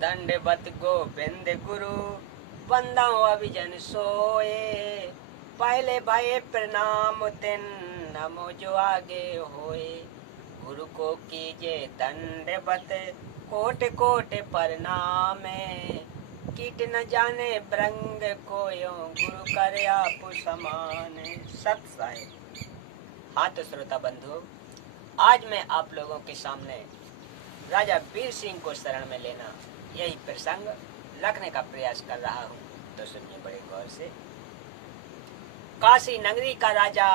दंडवत गोविंद गुरु वंदो अभिजन सोए। पहले भये प्रणाम तिन नमो जो आगे होए। गुरु को कीजे दंडवत कोट कोट प्रणाम। कीट न जाने ब्रंग कोयो गुरु करे आप समान। सत साहिब। हाँ तो श्रोता बंधु, आज मैं आप लोगों के सामने राजा वीर सिंह को शरण में लेना यही प्रसंग रखने का प्रयास कर रहा हूँ, तो सुनिए बड़े गौर से। काशी नगरी का राजा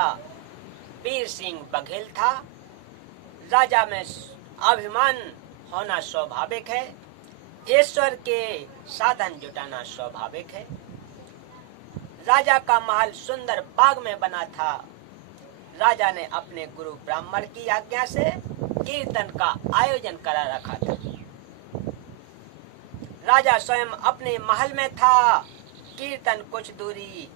वीर सिंह बघेल था। राजा में अभिमान होना स्वाभाविक है, ईश्वर के साधन जुटाना स्वाभाविक है। राजा का महल सुंदर बाग में बना था। राजा ने अपने गुरु ब्राह्मण की आज्ञा से कीर्तन का आयोजन करा रखा था। राजा स्वयं अपने महल में था। कीर्तन कुछ दूरी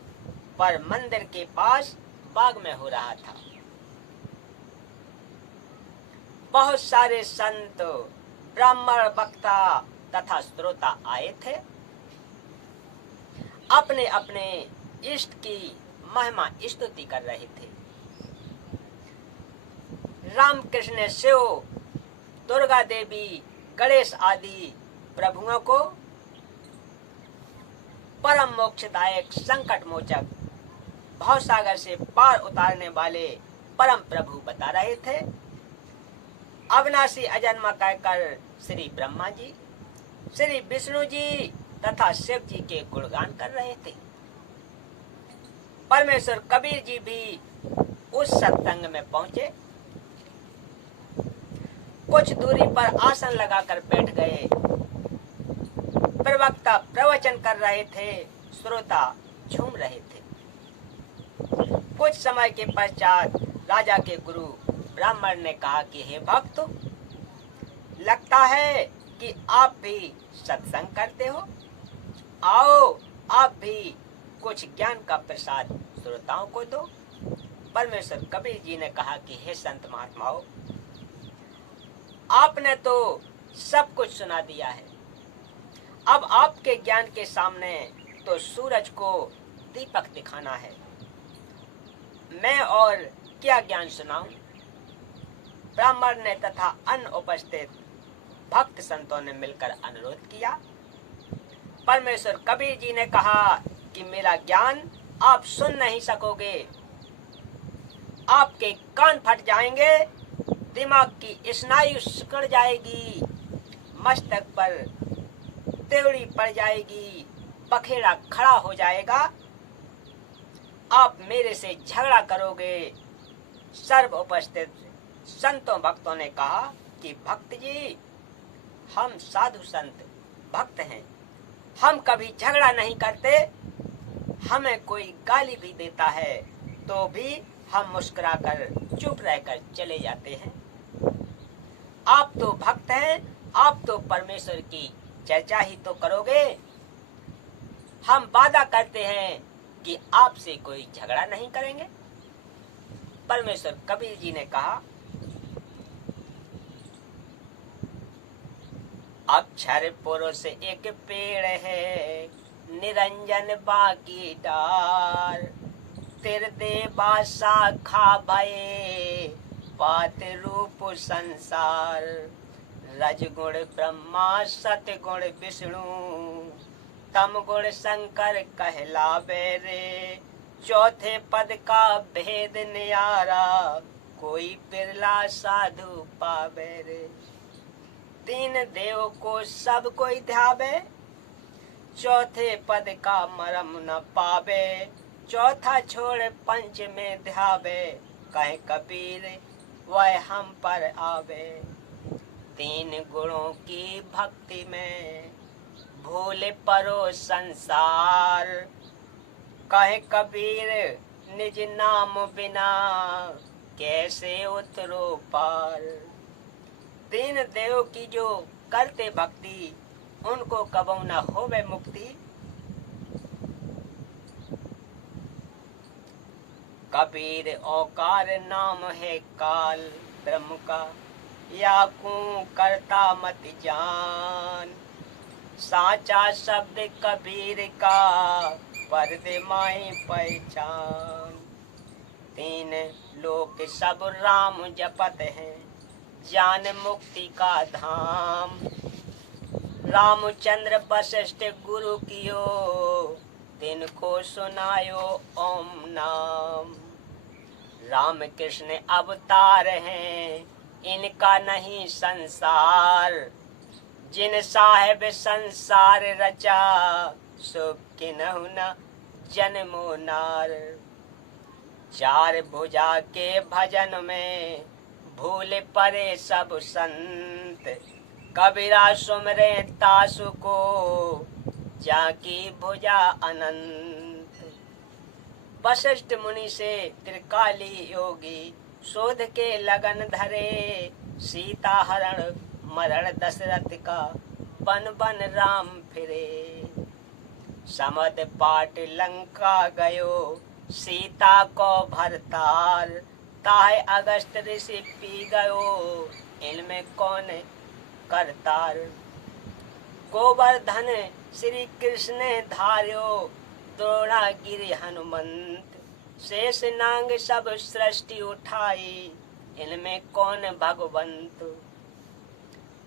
पर मंदिर के पास बाग में हो रहा था। बहुत सारे संत, ब्राह्मण, वक्ता तथा श्रोता आए थे। अपने अपने इष्ट की महिमा स्तुति कर रहे थे। रामकृष्ण, शिव, दुर्गा देवी, गणेश आदि प्रभुओं को परम मोक्षदायक, संकट मोचक, भवसागर से पार उतारने वाले परम प्रभु बता रहे थे। अविनाशी अजन्मा कहकर श्री ब्रह्मा जी, श्री विष्णु जी तथा शिव जी के गुणगान कर रहे थे। परमेश्वर कबीर जी भी उस सत्संग में पहुंचे। कुछ दूरी पर आसन लगाकर बैठ गए। प्रवक्ता प्रवचन कर रहे थे, श्रोता झूम रहे थे। कुछ समय के पश्चात राजा के गुरु ब्राह्मण ने कहा कि हे भक्त, लगता है कि आप भी सत्संग करते हो। आओ, आप भी कुछ ज्ञान का प्रसाद श्रोताओं को दो। परमेश्वर कबीर जी ने कहा कि हे संत महात्माओं, आपने तो सब कुछ सुना दिया है। अब आपके ज्ञान के सामने तो सूरज को दीपक दिखाना है। मैं और क्या ज्ञान सुनाऊं? ब्राह्मण ने तथा अन्य उपस्थित भक्त संतों ने मिलकर अनुरोध किया। परमेश्वर कबीर जी ने कहा कि मेरा ज्ञान आप सुन नहीं सकोगे। आपके कान फट जाएंगे, दिमाग की स्नायु सिकुड़ जाएगी, मस्तक पर त्योड़ी पड़ जाएगी, बखेड़ा खड़ा हो जाएगा। आप मेरे से झगड़ा करोगे। सर्व उपस्थित संतों भक्तों ने कहा कि भक्त जी, हम साधु संत भक्त हैं, हम कभी झगड़ा नहीं करते। हमें कोई गाली भी देता है तो भी हम मुस्कुराकर चुप रहकर चले जाते हैं। आप तो भक्त हैं, आप तो परमेश्वर की चर्चा ही तो करोगे। हम वादा करते हैं कि आपसे कोई झगड़ा नहीं करेंगे। परमेश्वर कबीर जी ने कहा, अक्षर पुरुष एक पेड़ है, निरंजन बाकी डार। तिरदे शाखा भये, पात रूप संसार। रजगुण ब्रह्मा, सतगुण विष्णु, तम गुण शंकर कहलावे रे। चौथे पद का भेद न्यारा, कोई बिरला साधु पावे रे। तीन देव को सब कोई ध्यावे, चौथे पद का मरम न पावे। चौथा छोड़ पंच में ध्यावे, कहे कबीर वह हम पर आवे। तीन गुणों की भक्ति में भूल परो संसार। कहे कबीर निज नाम बिना, कैसे उतरो पार। तीन देव की जो करते भक्ति, उनको कबहू न होवे मुक्ति। कबीर औकार नाम है काल ब्रह्म का, या कू करता मत जान। साचा शब्द कबीर का पर्दे माई पहचान। तीन लोक सब राम जपत हैं, जान मुक्ति का धाम। रामचंद्र वशिष्ठ गुरु कियो, तिनको सुनायो ओम नाम। राम कृष्ण अवतार हैं, इनका नहीं संसार। जिन साहेब संसार रचा, सो किन्हु न जन्मो नार। चार भुजा के भजन में भूल परे सब संत। कबीरा सुमरे तासु को, जाकी भुजा अनंत। वशिष्ठ मुनि से त्रिकाली योगी, शोध के लगन धरे। सीता हरण मरण दशरथ का, बन बन राम फिरे। समद पाट लंका गयो, सीता को भरतार। ताहे अगस्त ऋषि पी गयो, इनमें कौन करतार। गोवर्धन श्री कृष्ण धार्यो, द्रोणागिरि हनुमंत। शेष नांग सब सृष्टि उठाई, इनमें कौन भगवंत।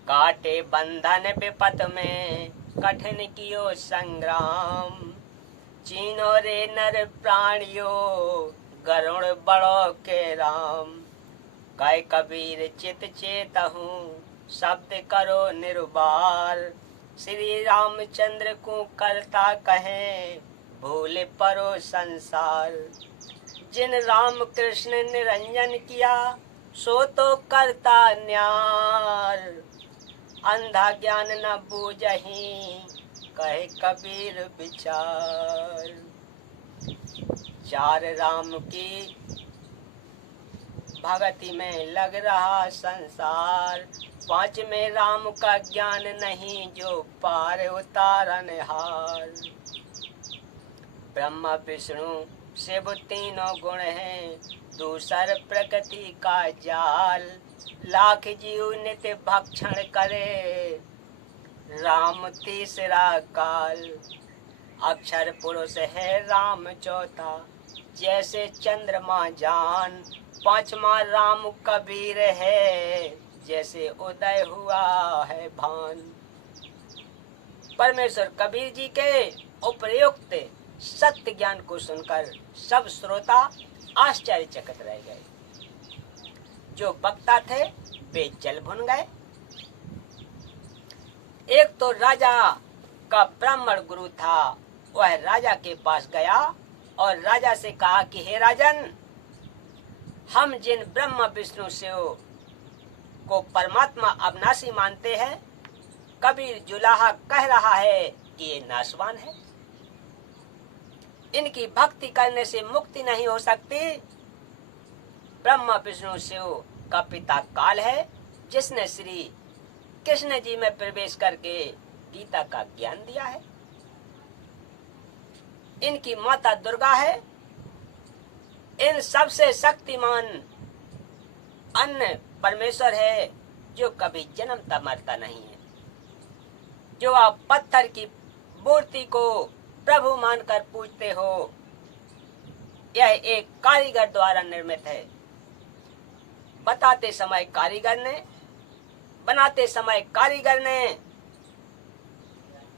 काटे बंधन विपत में, कठिन कियो संग्राम। चीनो रे नर प्राणियो, गरुण बड़ो के राम। कै कबीर चित चेतहु, शब्द करो निर्बार। श्री रामचंद्र को करता कहे, भूल परो संसार। जिन राम कृष्ण निरंजन किया, सो तो करता न्यार। अंधा ज्ञान न बूझहि, कहे कबीर विचार। चार राम की भगति में लग रहा संसार। पांच में राम का ज्ञान नहीं, जो पार उतारन हार। ब्रह्मा विष्णु शिव तीनों गुण हैं, दूसर प्रकृति का जाल। लाख जीव नित्य भक्षण करे, राम तीसरा काल। अक्षर पुरुष है राम चौथा, जैसे चंद्रमा जान। पांचवा राम कबीर है, जैसे उदय हुआ है भान। परमेश्वर कबीर जी के उपयुक्त सत्य ज्ञान को सुनकर सब श्रोता आश्चर्यचकित रह गए। जो वक्ता थे वे जल भुन गए। एक तो राजा का ब्राह्मण गुरु था, वह राजा के पास गया और राजा से कहा कि हे राजन, हम जिन ब्रह्मा विष्णु शिव को परमात्मा अविनाशी मानते हैं, कबीर जुलाहा कह रहा है कि ये नाशवान है। इनकी भक्ति करने से मुक्ति नहीं हो सकती। ब्रह्मा विष्णु शिव का पिता काल है, जिसने श्री कृष्ण जी में प्रवेश करके गीता का ज्ञान दिया है। इनकी माता दुर्गा है। इन सबसे शक्तिमान अन्य परमेश्वर है, जो कभी जन्मता मरता नहीं है। जो आप पत्थर की मूर्ति को प्रभु मानकर पूजते हो, यह एक कारीगर द्वारा निर्मित है। बताते समय कारीगर ने, बनाते समय कारीगर ने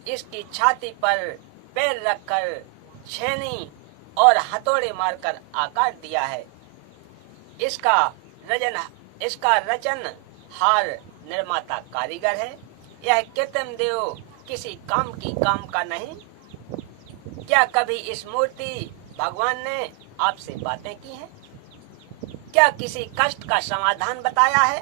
इसकी छाती पर पैर रखकर छेनी और हथौड़े मारकर आकार दिया है। इसका रचन हार निर्माता कारीगर है। यह कृत्रिम देव किसी काम का नहीं। क्या कभी इस मूर्ति भगवान ने आपसे बातें की हैं? क्या किसी कष्ट का समाधान बताया है?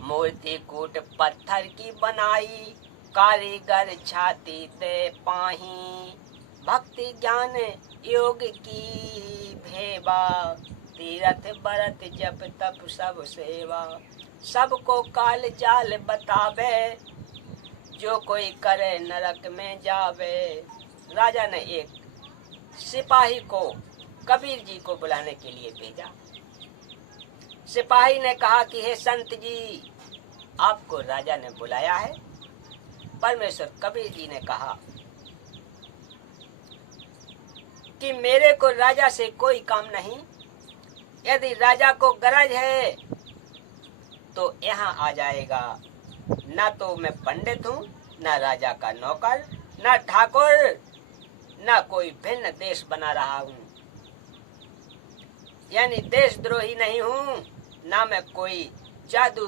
मूर्ति कूट पत्थर की बनाई, कारीगर छाती दे पाही। भक्ति ज्ञान योग की भेबा, तीरथ बरत जप तप सब सेवा। सबको काल जाल बतावे, जो कोई करे नरक में जावे। राजा ने एक सिपाही को कबीर जी को बुलाने के लिए भेजा। सिपाही ने कहा कि हे संत जी, आपको राजा ने बुलाया है। परमेश्वर कबीर जी ने कहा कि मेरे को राजा से कोई काम नहीं, यदि राजा को गरज है तो यहाँ आ जाएगा। ना तो मैं पंडित हूँ, ना राजा का नौकर, ना ठाकुर, ना कोई भिन्न देश बना रहा हूँ, यानी देशद्रोही नहीं हूँ, ना मैं कोई जादू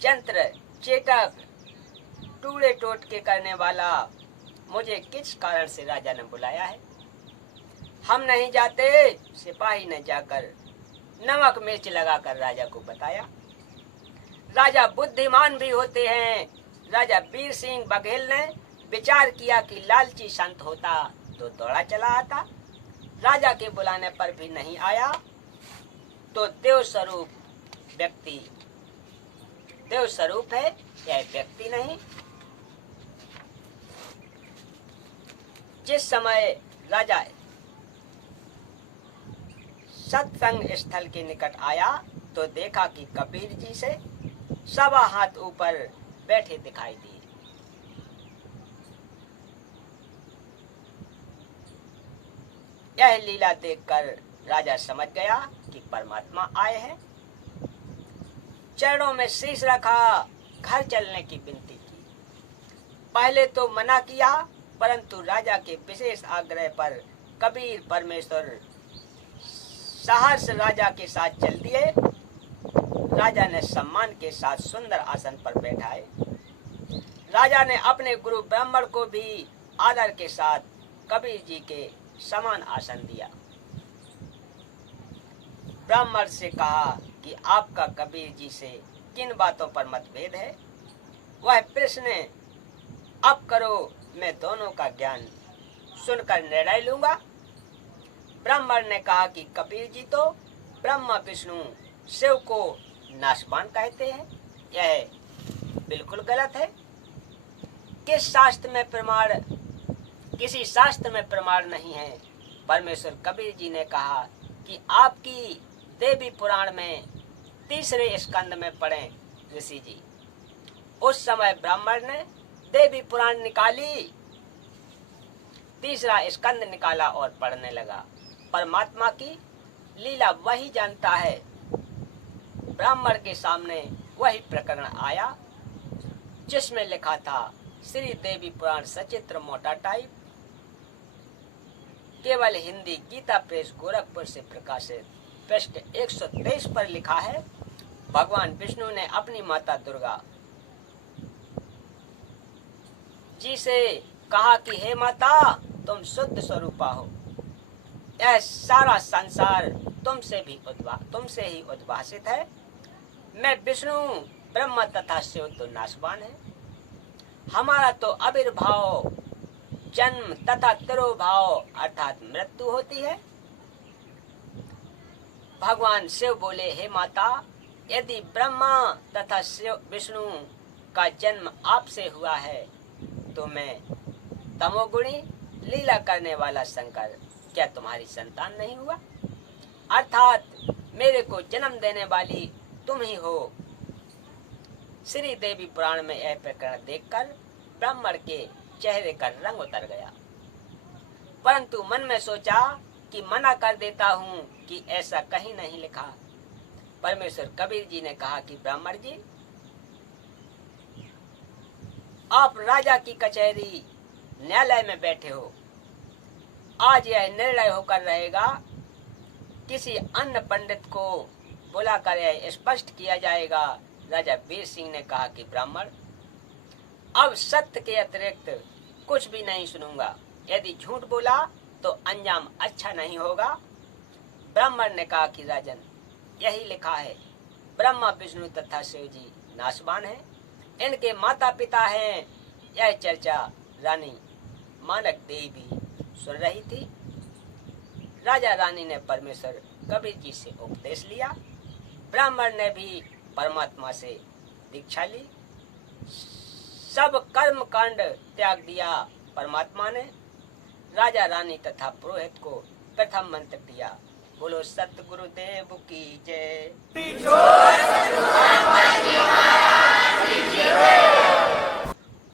जंत्र चेटक टूड़े टोटके करने वाला। मुझे किस कारण से राजा ने बुलाया है? हम नहीं जाते। सिपाही ने जाकर नमक मिर्च लगाकर राजा को बताया। राजा बुद्धिमान भी होते हैं। राजा वीर सिंह बघेल ने विचार किया कि लालची संत होता तो दौड़ा चला आता। राजा के बुलाने पर भी नहीं आया तो देव स्वरूप है, यह व्यक्ति नहीं। जिस समय राजा सत्संग स्थल के निकट आया तो देखा कि कबीर जी से 1.25 हाथ ऊपर बैठे दिखाई दिए। यह लीला देखकर राजा समझ गया कि परमात्मा आए हैं। चरणों में शीश रखा, घर चलने की विनती की। पहले तो मना किया, परंतु राजा के विशेष आग्रह पर कबीर परमेश्वर सहर्ष राजा के साथ चल दिए। राजा ने सम्मान के साथ सुंदर आसन पर बैठाए। राजा ने अपने गुरु ब्राह्मण को भी आदर के साथ कबीर जी के समान आसन दिया। ब्राह्मण से कहा कि आपका कबीर जी से किन बातों पर मतभेद है? वह प्रश्न अब करो, मैं दोनों का ज्ञान सुनकर निर्णय लूंगा। ब्राह्मण ने कहा कि कबीर जी तो ब्रह्मा विष्णु शिव को नाशवान कहते हैं, यह बिल्कुल गलत है। किसी शास्त्र में प्रमाण नहीं है। परमेश्वर कबीर जी ने कहा कि आपकी देवी पुराण में 3 स्कंद में पढ़ें ऋषि जी। उस समय ब्राह्मण ने देवी पुराण निकाली, 3 स्कंद निकाला और पढ़ने लगा। परमात्मा की लीला वही जानता है। ब्राह्मण के सामने वही प्रकरण आया जिसमें लिखा था श्री देवी पुराण सचित्र मोटा टाइप, केवल हिंदी गीता प्रेस गोरखपुर से प्रकाशित, पृष्ठ 123 पर लिखा है, भगवान विष्णु ने अपनी माता दुर्गा जी से कहा कि हे माता, तुम शुद्ध स्वरूपा हो, यह सारा संसार तुमसे ही उद्भासित है। मैं विष्णु ब्रह्मा तथा शिव तो नाशवान है। हमारा तो आविर्भाव जन्म तथा तिरोभाव अर्थात मृत्यु होती है। भगवान शिव बोले, हे माता, यदि ब्रह्मा तथा विष्णु का जन्म आपसे हुआ है तो मैं तमोगुणी लीला करने वाला शंकर क्या तुम्हारी संतान नहीं हुआ? अर्थात मेरे को जन्म देने वाली तुम ही हो। श्री देवी पुराण में यह प्रकरण देखकर ब्राह्मण के चेहरे का रंग उतर गया, परंतु मन में सोचा कि मना कर देता हूँ कि ऐसा कहीं नहीं लिखा। परमेश्वर कबीर जी ने कहा कि ब्राह्मण जी, आप राजा की कचहरी न्यायालय में बैठे हो। आज यह निर्णय होकर रहेगा, किसी अन्य पंडित को बुलाकर यह स्पष्ट किया जाएगा। राजा वीर सिंह ने कहा कि ब्राह्मण, अब सत्य के अतिरिक्त कुछ भी नहीं सुनूंगा। यदि झूठ बोला तो अंजाम अच्छा नहीं होगा। ब्राह्मण ने कहा कि राजन, यही लिखा है, ब्रह्मा विष्णु तथा शिव जी नाशवान है, इनके माता पिता हैं। यह चर्चा रानी मानक देवी सुन रही थी। राजा रानी ने परमेश्वर कबीर जी से उपदेश लिया। ब्राह्मण ने भी परमात्मा से दीक्षा ली। सब कर्म कांड त्याग दिया। परमात्मा ने राजा रानी तथा पुरोहित को प्रथम मंत्र दिया, बोलो सतगुरुदेव की जय।